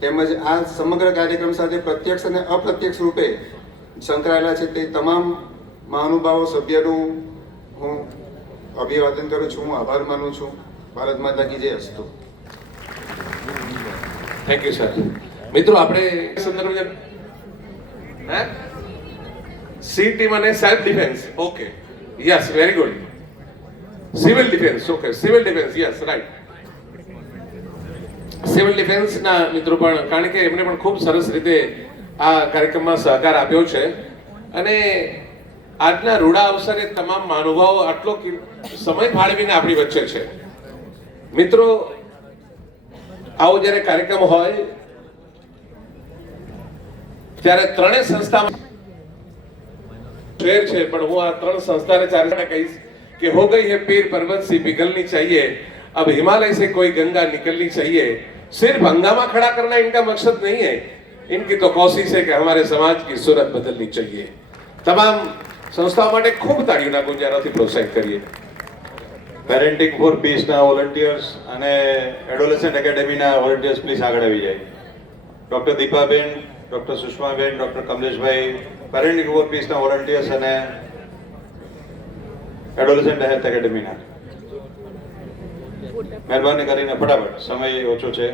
તેમજ આ સમગ્ર કાર્યક્રમ સાથે પ્રત્યક્ષ અને અપ્રત્યક્ષ રૂપે સંકળાયેલા છે તે તમામ મહાનુભાવો સભ્યનું હું અભિવાદન કરું છું, હું આભાર માનું છું. ભારત માતા કી જય. અસ્તુ. Thank you sir. મિત્રો આપણે સંદર્ભે સી ટીમ અને self defence, okay, yes, very good. Civil defence, okay, civil defence, yes, right. Civil ડિફેન્સના મિત્રો પણ, કારણ કે એમને પણ ખૂબ સરસ રીતે આ કાર્યક્રમમાં સહકાર આપ્યો છે અને આજના રૂડા અવસરે તમામ મહાનુભાવો આટલો સમય ફાળવીને આપણી વચ્ચે છે. મિત્રો, આવો જ્યારે કાર્યક્રમ હોય ત્યારે ત્રણેય સંસ્થામાં શેર છે, પણ હું આ ત્રણ સંસ્થાને ચારે કહીશ कि हो गई है पीर पर्वत सी पिघलनी चाहिए, अब हिमालय से कोई गंगा निकलनी चाहिए. सिर्फ हंगामा खड़ा करना इनका मकसद नहीं है, इनकी तो कोशिश है कि हमारे समाज की सूरत बदलनी चाहिए. તમામ સંસ્થાઓ માટે ખૂબ તાળીઓના ગુંજારાથી પ્રોત્સાહિત કરીએ. પેરેન્ટિંગ ફોર પીસના વોલન્ટિયર્સ અને એડોલેસન્ટ એકેડેમીના વોલન્ટિયર્સ પ્લીઝ આગળ આવી જાય. Doctor Deepaben, doctor સુષ્માબેન, doctor Kamleshbhai, parenting for પીસના volunteers અને એડોલેસન્ટ હેલ્થ એકેડેમીના. મહેરબાની કરીને ફટાફટ, સમય ઓછો છે.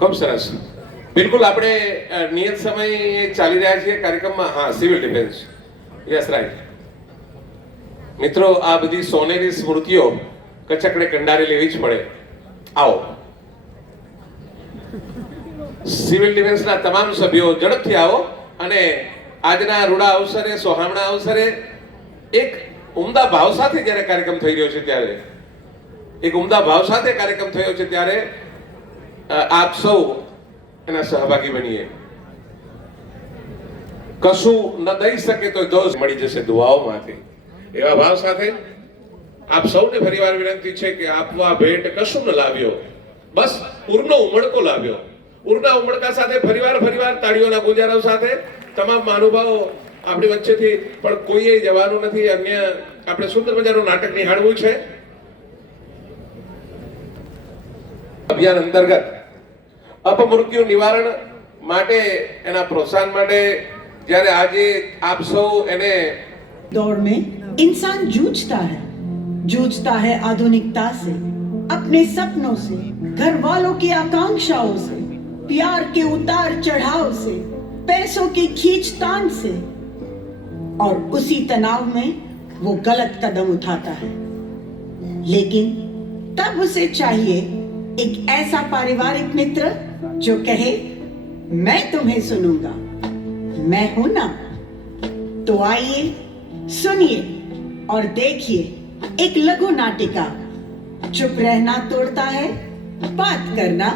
ખૂબ સરસ. બિલકુલ આપણે નિયત સમયે ચાલી રહ્યા છીએ કાર્યક્રમમાં. હા, સિવિલ ડિફેન્સ. Yes, right. મિત્રો, આ બધી સોનેરી સ્મૃતિઓ કચકડે કંડારી લેવી જ પડે. આવો, સિવિલ ડિફેન્સના તમામ સભ્યો ઝડપથી આવો અને આજના રૂડા અવસરે, સોહામણા અવસરે એક ઉમદા ભાવ સાથે જ્યારે કાર્યક્રમ થઈ રહ્યો છે ત્યારે આપ સૌ એના સહભાગી બનીએ. કશું ન દઈ શકે તો દોષ મળી જશે દુઆઓમાંથી. એવા ભાવ સાથે આપ સૌને ફરીવાર વિનંતી છે કે આપવા ભેટ કશું ન લાવ્યો, બસ ઉરનો ઉમળકો લાવ્યો. ઉરના ઉમળકા સાથે ફરીવાર તાળીઓના ગુંજારાઓ સાથે તમામ મહાનુભાવો આપણી વચ્ચેથી પણ કોઈએ જવાનું નથી. અન્ય આપણે સુંદર મજાનું નાટક નિહાળવું છે. અભિયાન અંતર્ગત અપમૃત્યુ નિવારણ માટે, એના પ્રોત્સાહન માટે જ્યારે આજે આપ સૌ એને दौड़ में इंसान जूझता है आधुनिकता से, अपने सपनों से, घर वालों की आकांक्षाओं से, प्यार के उतार चढ़ाव से, पैसों की खींचतान से, और उसी तनाव में वो गलत कदम उठाता है. लेकिन तब उसे चाहिए एक ऐसा पारिवारिक मित्र जो कहे, मैं तुम्हें सुनूंगा, मैं हूं ना. तो आइए, सुनिए और देखिए एक लघु नाटिका, चुप रहना तोड़ता है, बात करना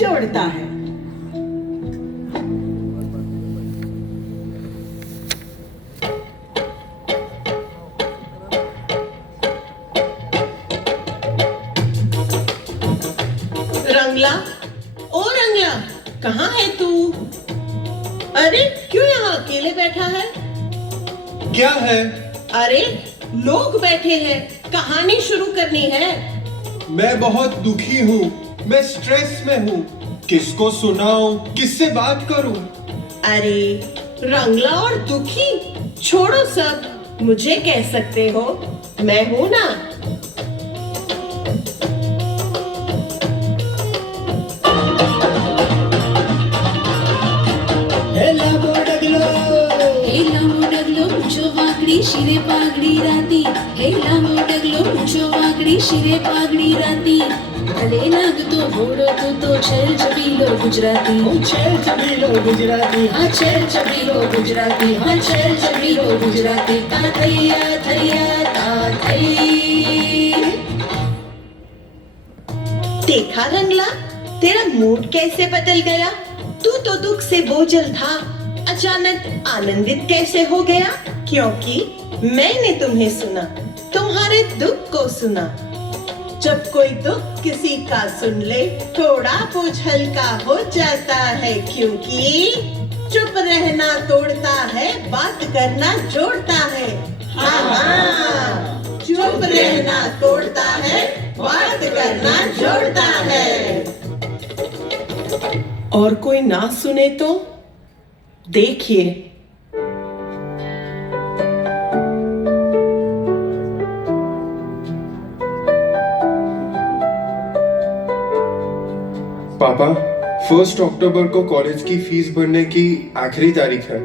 जोड़ता है. रंगला, ओ रंगला, कहाँ है तू? अरे क्यों यहाँ अकेले बैठा है? क्या है? अरे लोग बैठे हैं, कहानी शुरू करनी है. मैं बहुत दुखी हूँ, मैं स्ट्रेस में हूँ. किसको सुनाऊं, किससे बात करूं? अरे रंगला और दुखी, छोड़ो सब, मुझे कह सकते हो, मैं हूँ ना. शिरे पागड़ी राती, हे लामो डगलो ऊंचो वागड़ी शिरे पागड़ी राती. भले लागतो भोळो તું તો છેલ છબીલો ગુજરાતી, હું છેલ છબીલો ગુજરાતી, હા છેલ છબીલો ગુજરાતી, હા છેલ છબીલો ગુજરાતી. તા થૈયા થૈયા તા થઈ. देखा रंगला, तेरा मूड कैसे बदल गया? तू तो दुख से बोझल था, अचानक आनंदित कैसे हो गया? क्योंकि मैंने तुम्हें सुना, तुम्हारे दुख को सुना. जब कोई दुख किसी का सुन ले, थोड़ा बोझ हल्का हो जाता है, क्योंकि चुप रहना तोड़ता है, बात करना जोड़ता है. हाँ, चुप रहना तोड़ता है, बात करना जोड़ता है. और कोई ना सुने तो देखिए. पापा, 1 अक्टूबर को कॉलेज की फीस भरने की आखिरी तारीख है.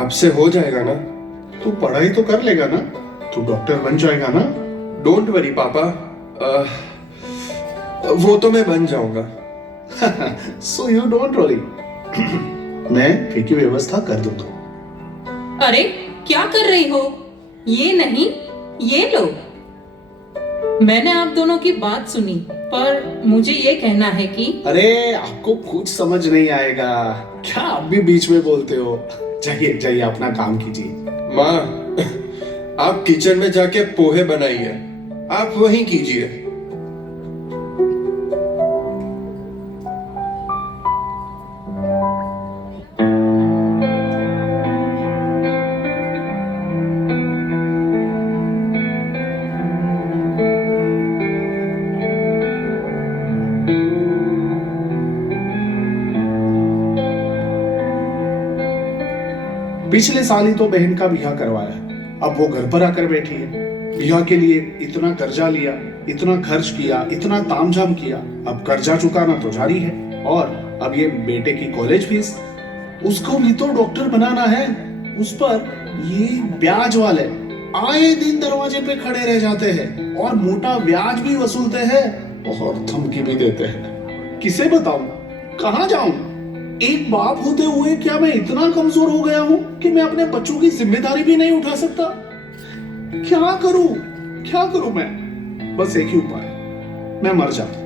आपसे हो जाएगा ना? तू पढ़ाई तो कर लेगा ना? तू डॉक्टर बन जाएगा ना? डोंट वरी पापा, वो तो मैं बन जाऊंगा। सो यू डोंट वरी, मैं फी की व्यवस्था कर दूंगा। अरे क्या कर रही हो? ये नहीं, ये लो। मैंने आप दोनों की बात सुनी, पर मुझे ये कहना है कि अरे आपको कुछ समझ नहीं आएगा, क्या आप भी बीच में बोलते हो? जाइए जाइए, अपना काम कीजिए। माँ, आप किचन में जाके पोहे बनाइए, आप वहीं कीजिए। पिछले साल ही तो बहन का ब्याह करवाया, अब वो घर पर आकर बैठी है। ब्याह के लिए इतना कर्जा लिया, इतना खर्च किया, इतना तामझाम किया, अब कर्जा चुकाना तो जारी है। और अब ये बेटे की कॉलेज फीस, उसको भी तो डॉक्टर बनाना है, उस पर ये ब्याज वाले आए दिन दरवाजे पे खड़े रह जाते हैं और मोटा ब्याज भी वसूलते हैं और धमकी भी देते हैं। किसे बताऊं, कहां जाऊं? एक बाप होते हुए क्या मैं इतना कमजोर हो गया हूं कि मैं अपने बच्चों की जिम्मेदारी भी नहीं उठा सकता? क्या करूं मैं? बस एक ही उपाय, मैं मर जाता।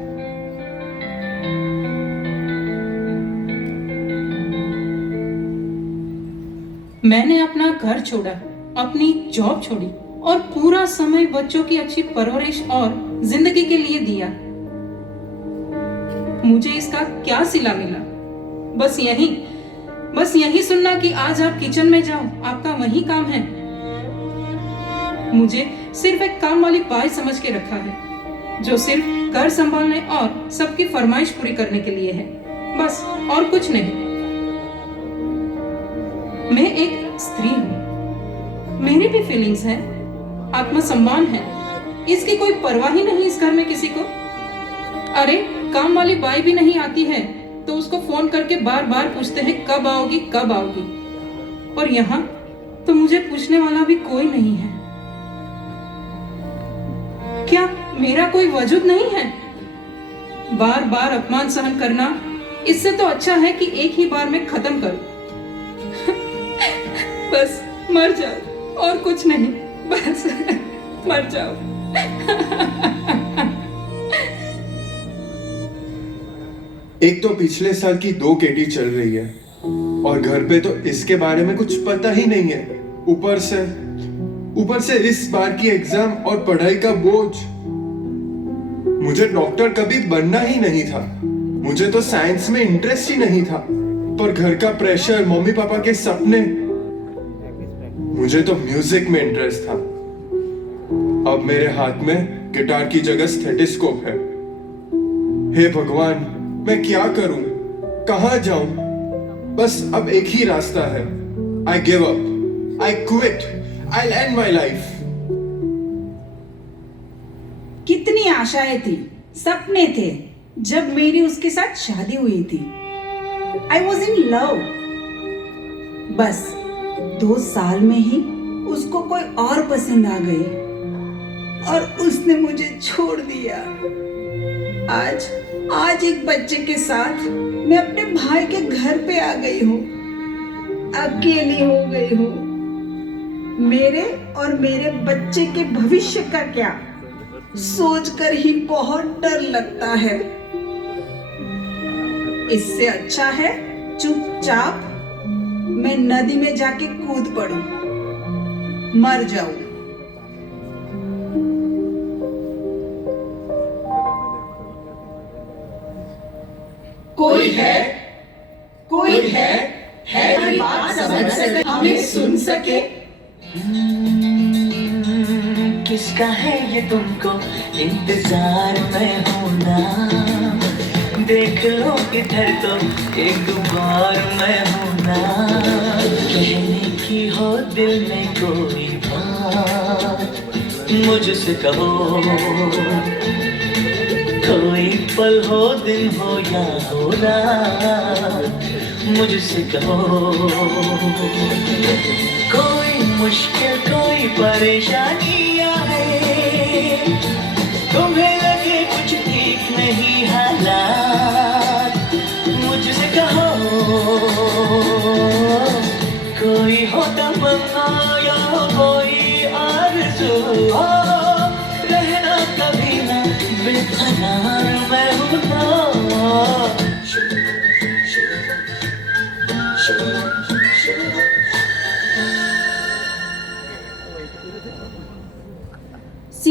मैंने अपना घर छोड़ा, अपनी जॉब छोड़ी और पूरा समय बच्चों की अच्छी परवरिश और जिंदगी के लिए दिया। मुझे इसका क्या सिला मिला? बस यही सुनना कि आज आप किचन में जाओ, आपका वही काम है। मुझे सिर्फ एक काम वाली बाई समझ के रखा है, जो सिर्फ घर संभालने और सबकी फरमाइश पूरी करने के लिए है, बस, और कुछ नहीं। मैं एक स्त्री हूँ, मेरी भी फीलिंग्स है, आत्मसम्मान है, इसकी कोई परवाह ही नहीं इस घर में किसी को। अरे काम वाली बाई भी नहीं आती है तो उसको फोन करके बार बार पूछते हैं कब आओगी, कब आओगी, और यहाँ तो मुझे पूछने वाला भी कोई नहीं है। क्या मेरा कोई वजूद नहीं है? बार बार अपमान सहन करना, इससे तो अच्छा है कि एक ही बार में खत्म करो। बस मर जाओ, और कुछ नहीं, बस मर जाओ। एक तो पिछले साल की 2 केटी चल रही है और घर पे तो इसके बारे में कुछ पता ही नहीं है। ऊपर से इस बार की एग्जाम और पढ़ाई का बोझ। मुझे डॉक्टर कभी बनना ही नहीं था, मुझे तो साइंस में इंटरेस्ट ही नहीं था, पर घर का प्रेशर, मम्मी पापा के सपने, मुझे तो म्यूजिक में इंटरेस्ट था। अब मेरे हाथ में गिटार की जगह स्टेथोस्कोप है। हे भगवान, मैं क्या करूं, कहां जाऊं? बस अब एक ही रास्ता है, I give up, I quit, I and my life. कितनी आशाएं थी, सपने थे जब मेरी उसके साथ शादी हुई थी। I was in love. बस 2 साल में ही उसको कोई और पसंद आ गई और उसने मुझे छोड़ दिया। आज एक बच्चे के साथ मैं अपने भाई के घर पे आ गई हूँ, अकेली हो गई हूँ। मेरे और मेरे बच्चे के भविष्य का क्या, सोचकर ही बहुत डर लगता है। इससे अच्छा है चुपचाप मैं नदी में जाके कूद पड़ूं, मर जाऊं। कोई है मेरी बात समझ सके, हमें सुन सके। किसका है ये तुमको इंतजार में हूं ना, देख लो इधर तो एक बार मैं हूं ना। कहने की हो दिल में कोई बात मुझसे कहो, कोई पल हो, दिन हो या हो रात, मुझसे कहो। कोई मुश्किल, कोई परेशानी आए,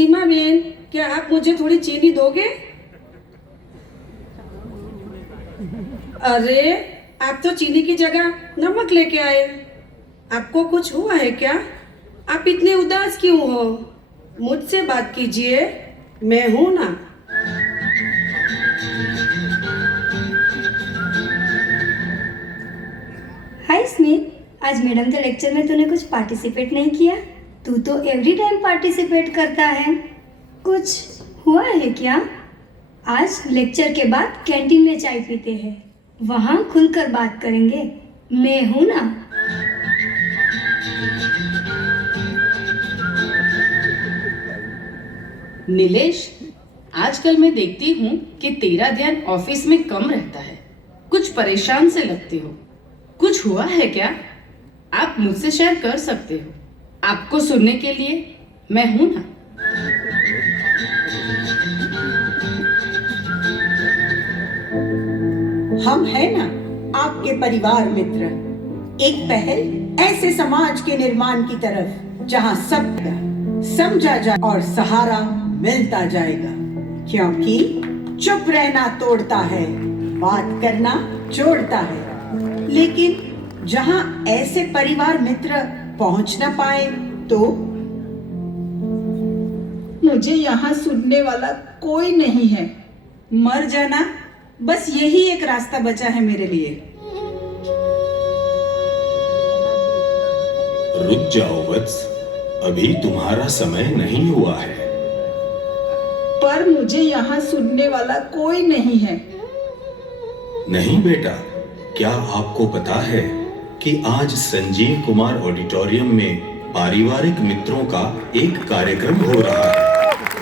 सीमा बहन, क्या आप मुझे थोड़ी चीनी दोगे? अरे आप तो चीनी की जगह नमक लेके आए। आपको कुछ हुआ है क्या? आप इतने उदास क्यों हो? मुझसे बात कीजिए, मैं हूं ना। हाय स्मिथ, आज मैडम के लेक्चर में तूने कुछ पार्टिसिपेट नहीं किया? तू तो एवरी टाइम पार्टिसिपेट करता है। कुछ हुआ है क्या? आज लेक्चर के बाद कैंटीन में चाय पीते हैं, वहाँ खुलकर बात करेंगे, मैं हूं ना। नीलेश, आजकल मैं देखती हूँ कि तेरा ध्यान ऑफिस में कम रहता है, कुछ परेशान से लगते हो। कुछ हुआ है क्या? आप मुझसे शेयर कर सकते हो। आपको सुनने के लिए मैं हूं ना। हम है ना आपके परिवार मित्र, एक पहल ऐसे समाज के निर्माण की तरफ जहां सबका समझा जाए और सहारा मिलता जाएगा, क्योंकि चुप रहना तोड़ता है, बात करना जोड़ता है। लेकिन जहां ऐसे परिवार मित्र पहुंच न पाए तो मुझे यहाँ सुनने वाला कोई नहीं है। मर जाना, बस यही एक रास्ता बचा है मेरे लिए। रुक जाओ वत्स, अभी तुम्हारा समय नहीं हुआ है। पर मुझे यहाँ सुनने वाला कोई नहीं है। नहीं बेटा, क्या आपको पता है कि आज संजीव कुमार ऑडिटोरियम में पारिवारिक मित्रों का एक कार्यक्रम हो रहा है,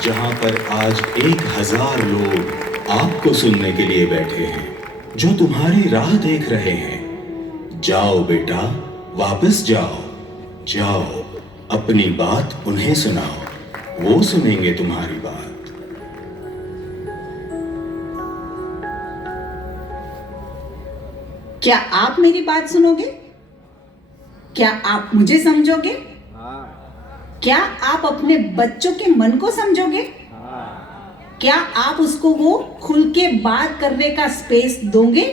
जहां पर आज 1000 लोग आपको सुनने के लिए बैठे हैं, जो तुम्हारी राह देख रहे हैं। जाओ बेटा, वापस जाओ, जाओ, अपनी बात उन्हें सुनाओ, वो सुनेंगे तुम्हारी बात। क्या आप मेरी बात सुनोगे? क्या आप मुझे समझोगे? क्या आप अपने बच्चों के मन को समझोगे? क्या आप उसको वो खुल के बात करने का स्पेस दोगे?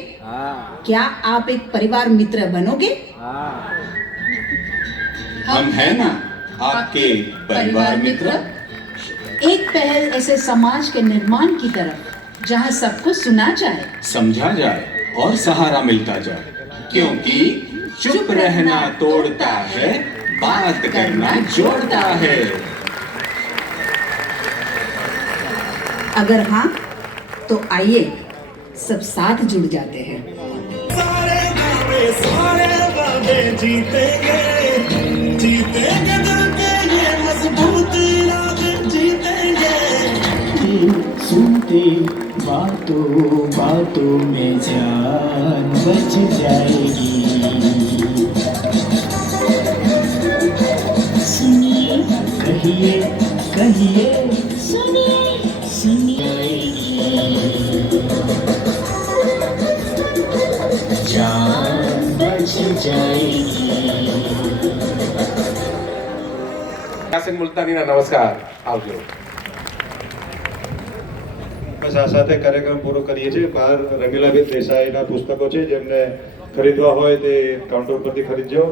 क्या आप एक परिवार मित्र बनोगे? हम हैं ना आपके परिवार मित्र। एक पहल ऐसे समाज के निर्माण की तरफ जहाँ सबको सुना जाए, समझा जाए और सहारा मिलता जाए, क्योंकि चुप रहना तोड़ता है, बात करना जोड़ता है। अगर हाँ तो आइए सब साथ जुड़ जाते हैं। जीतेंगे जीतेंगे दिल के ये मजबूत इरादे जीतेंगे। सुनते बातों बातों में जान बच जाएगी। सुनिए कहिए कहिए सुनिए सुनिए, जान बच जाएगी। યાસીન મુલતાનીના નમસ્કાર, આવજો. બસ આ સાથે કાર્યક્રમ પૂરો કરીએ છીએ. બહાર રમીલાબેન દેસાઈના પુસ્તકો છે, જેમને ખરીદવા હોય તે કાઉન્ટર પરથી ખરીદજો.